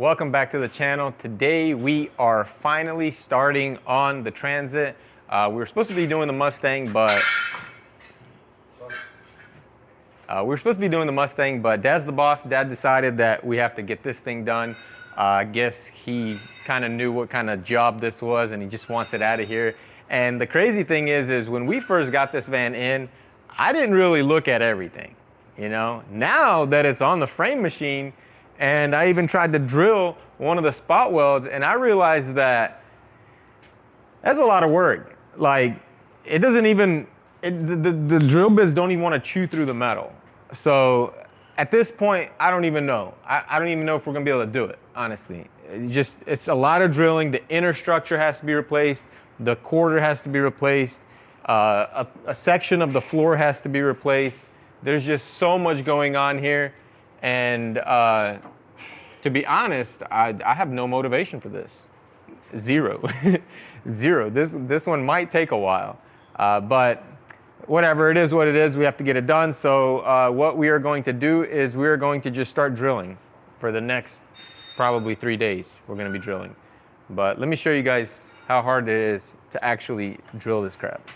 Welcome back to the channel. Today we are finally starting on the Transit. We were supposed to be doing the Mustang, but Dad's the boss. Dad decided that we have to get this thing done. I guess he kind of knew what kind of job this was and he just wants it out of here. And the crazy thing is when we first got this van in, I didn't really look at everything, you know? Now that it's on the frame machine, and I even tried to drill one of the spot welds, and I realized that that's a lot of work. Like, it doesn't even, the drill bits don't even want to chew through the metal. So at this point, I don't even know. I don't even know if we're gonna be able to do it, honestly. It's a lot of drilling. The inner structure has to be replaced. The quarter has to be replaced. A section of the floor has to be replaced. There's just so much going on here. And to be honest, I have no motivation for this. Zero. Zero. This one might take a while, but whatever, it is what it is. We have to get it done. So what we are going to do is we are going to just start drilling for the next probably 3 days. We're going to be drilling. But let me show you guys how hard it is to actually drill this crap.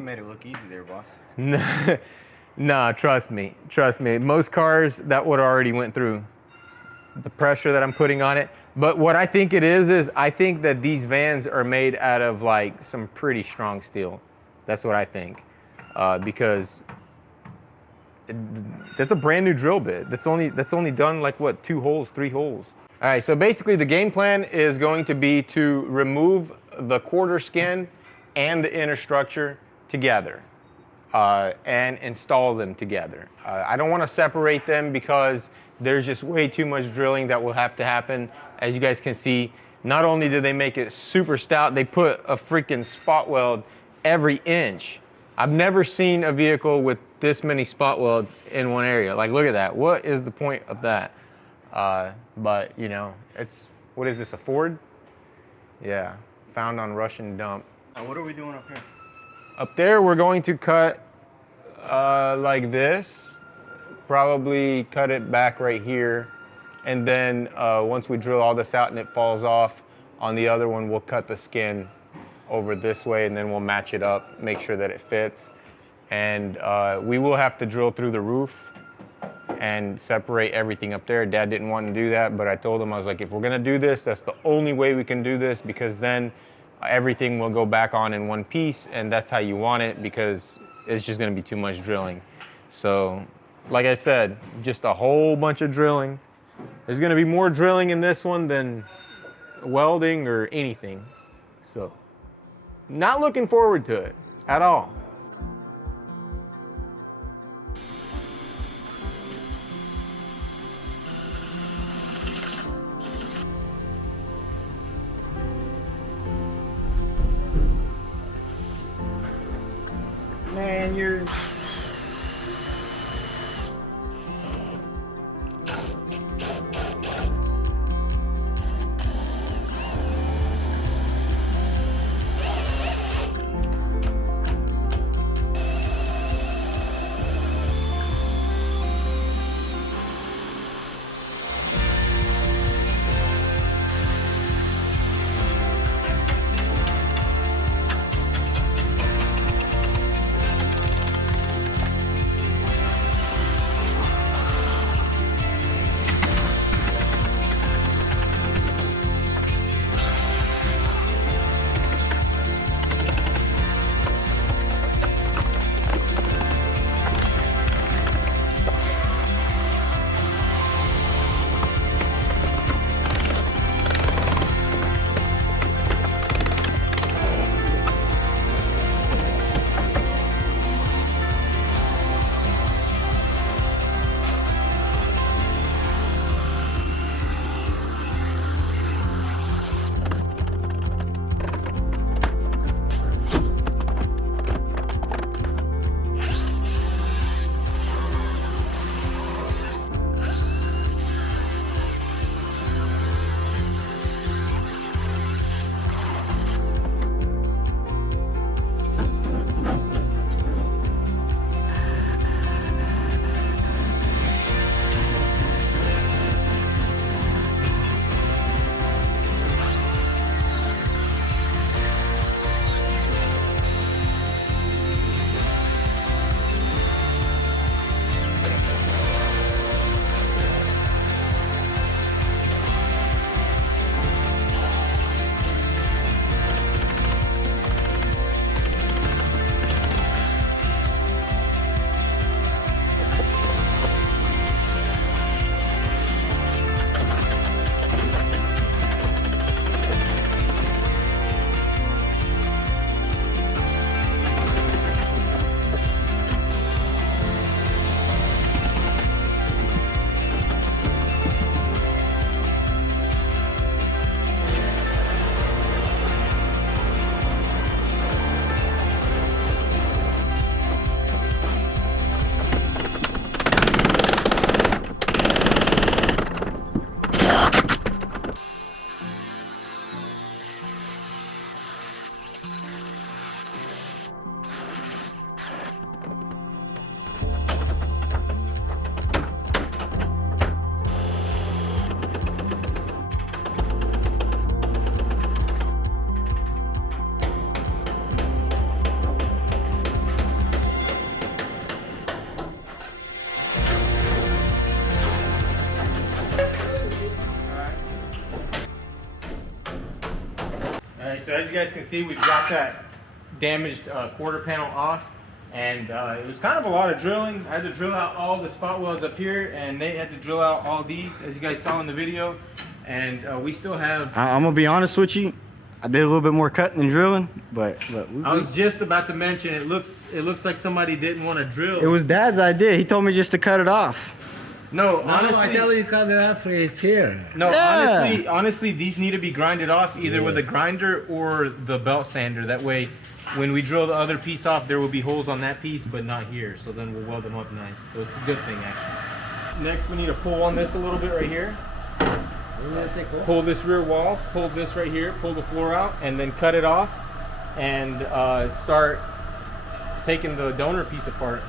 Made it look easy there, boss. Nah, trust me. Most cars that would already went through the pressure that I'm putting on it. But what I think it is I think that these vans are made out of like some pretty strong steel. That's what I think, because that's a brand new drill bit. That's only done like what, 2 holes, 3 holes. All right, so basically the game plan is going to be to remove the quarter skin and the inner structure together and install them together. I don't want to separate them because there's just way too much drilling that will have to happen. As you guys can see, not only did they make it super stout, they put a freaking spot weld every inch. I've never seen a vehicle with this many spot welds in one area. Like, look at that. What is the point of that? But you know, what is this, a Ford? Yeah, found on Russian dump. And what are we doing up here? Up there, we're going to cut like this, probably cut it back right here. And then once we drill all this out and it falls off, on the other one, we'll cut the skin over this way and then we'll match it up, make sure that it fits. And we will have to drill through the roof and separate everything up there. Dad didn't want to do that, but I told him, I was like, if we're gonna do this, that's the only way we can do this, because then everything will go back on in one piece, and that's how you want it, because it's just going to be too much drilling. So like I said, just a whole bunch of drilling. There's going to be more drilling in this one than welding or anything. So not looking forward to it at all. Man, you're... All right, so as you guys can see, we've got that damaged quarter panel off, and it was kind of a lot of drilling. I had to drill out all the spot welds up here, and Nate had to drill out all these, as you guys saw in the video. And we still have. I'm gonna be honest with you. I did a little bit more cutting than drilling, but I was just about to mention it looks like somebody didn't want to drill. it was Dad's idea. He told me just to cut it off. No, honestly, I tell you, cut it off. It's here. no, Yeah. honestly, these need to be grinded off either with a grinder or the belt sander. That way, when we drill the other piece off, there will be holes on that piece, but not here. So then we'll weld them up nice. So it's a good thing, actually. Next, we need to pull on this a little bit right here. Pull this rear wall, pull this right here, pull the floor out, and then cut it off, and start taking the donor piece apart.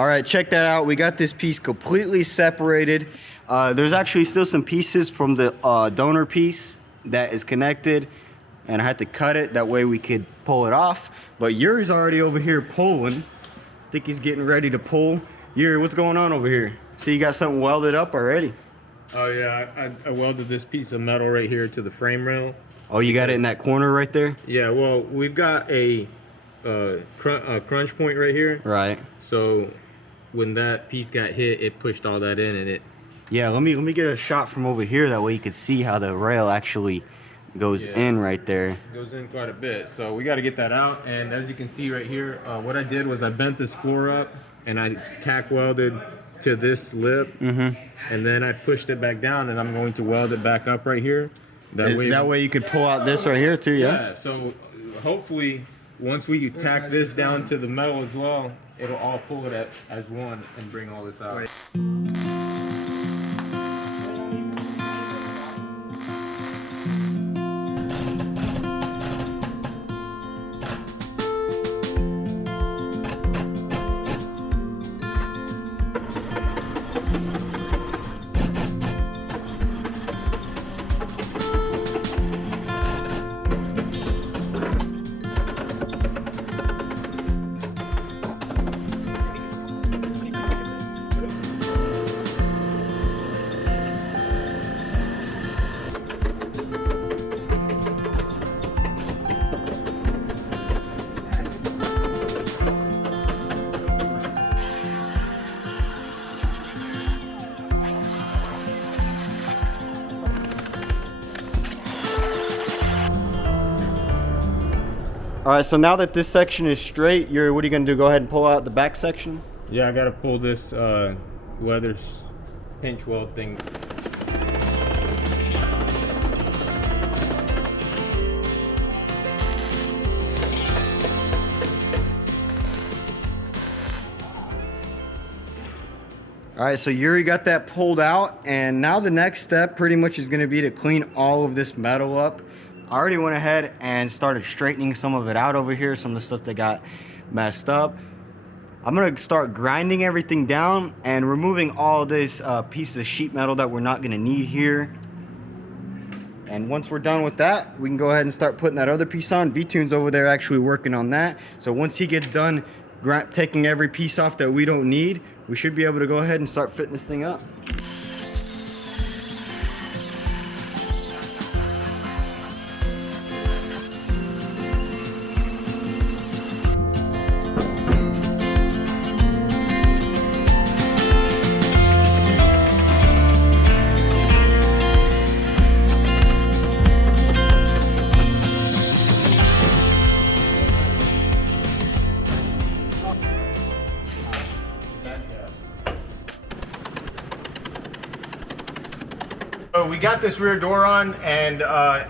All right, check that out. We got this piece completely separated. There's actually still some pieces from the donor piece that is connected, and I had to cut it. That way we could pull it off. But Yuri's already over here pulling. I think he's getting ready to pull. Yuri, what's going on over here? See, you got something welded up already. Oh yeah, I welded this piece of metal right here to the frame rail. Oh, you got it in that corner right there? Yeah, well, we've got a crunch point right here. Right. So when that piece got hit, it pushed all that in, and it. Yeah, let me get a shot from over here. That way you can see how the rail actually goes in right there. Goes in quite a bit. So we got to get that out. And as you can see right here, what I did was I bent this floor up and I tack welded to this lip. And then I pushed it back down, and I'm going to weld it back up right here. That way you could pull out this right here too, yeah? Yeah, so hopefully once we tack this down to the metal as well, it'll all pull it as one and bring all this out. All right, so now that this section is straight, Yuri, what are you gonna do? Go ahead and pull out the back section? Yeah, I gotta pull this leather pinch weld thing. All right, so Yuri got that pulled out, and now the next step pretty much is gonna be to clean all of this metal up. I already went ahead and started straightening some of it out over here, some of the stuff that got messed up. I'm gonna start grinding everything down and removing all this pieces of sheet metal that we're not gonna need here. And once we're done with that, we can go ahead and start putting that other piece on. V-Tune's over there actually working on that. So once he gets done taking every piece off that we don't need, we should be able to go ahead and start fitting this thing up. So we got this rear door on, and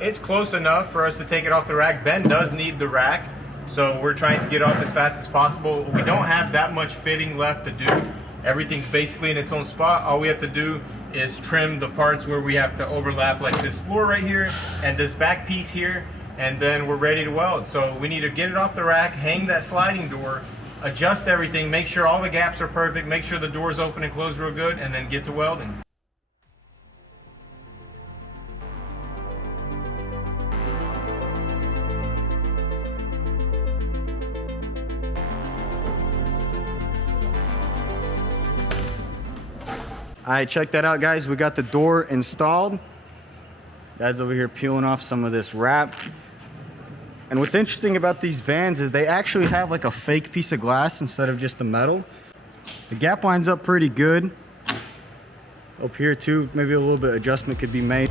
it's close enough for us to take it off the rack. Ben does need the rack, so we're trying to get off as fast as possible. We don't have that much fitting left to do. Everything's basically in its own spot. All we have to do is trim the parts where we have to overlap, like this floor right here and this back piece here, and then we're ready to weld. So we need to get it off the rack, hang that sliding door, adjust everything, make sure all the gaps are perfect, make sure the doors open and close real good, and then get to welding. All right, check that out, guys. We got the door installed. Dad's over here peeling off some of this wrap. And what's interesting about these vans is they actually have like a fake piece of glass instead of just the metal. The gap lines up pretty good. Up here too, maybe a little bit of adjustment could be made.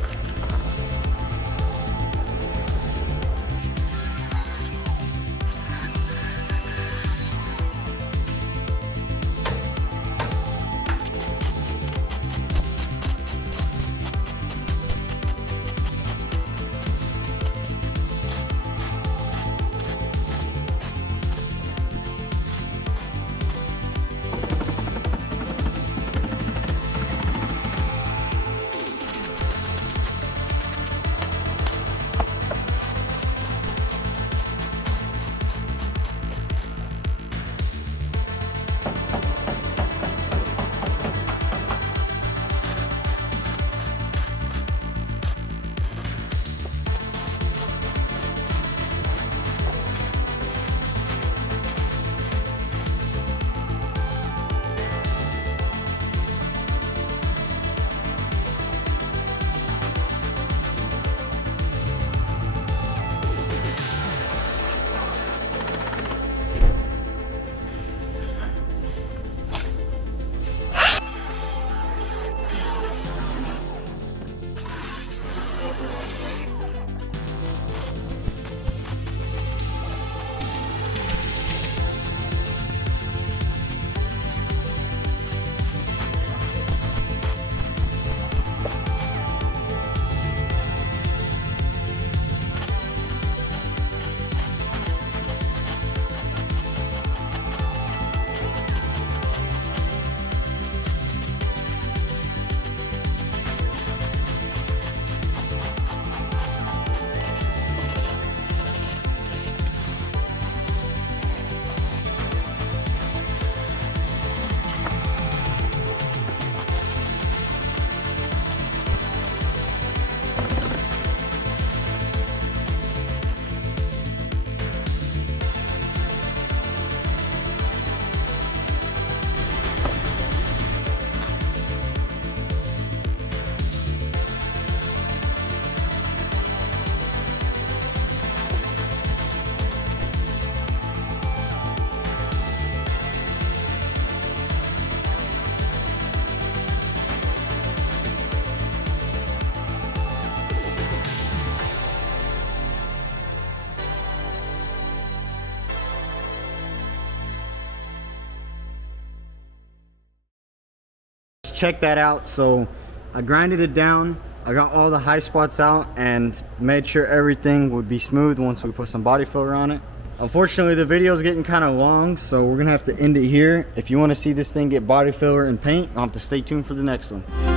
check that out. So I grinded it down. I got all the high spots out and made sure everything would be smooth once we put some body filler on it. Unfortunately, the video is getting kind of long, so we're gonna have to end it here. If you want to see this thing get body filler and paint, I'll have to stay tuned for the next one.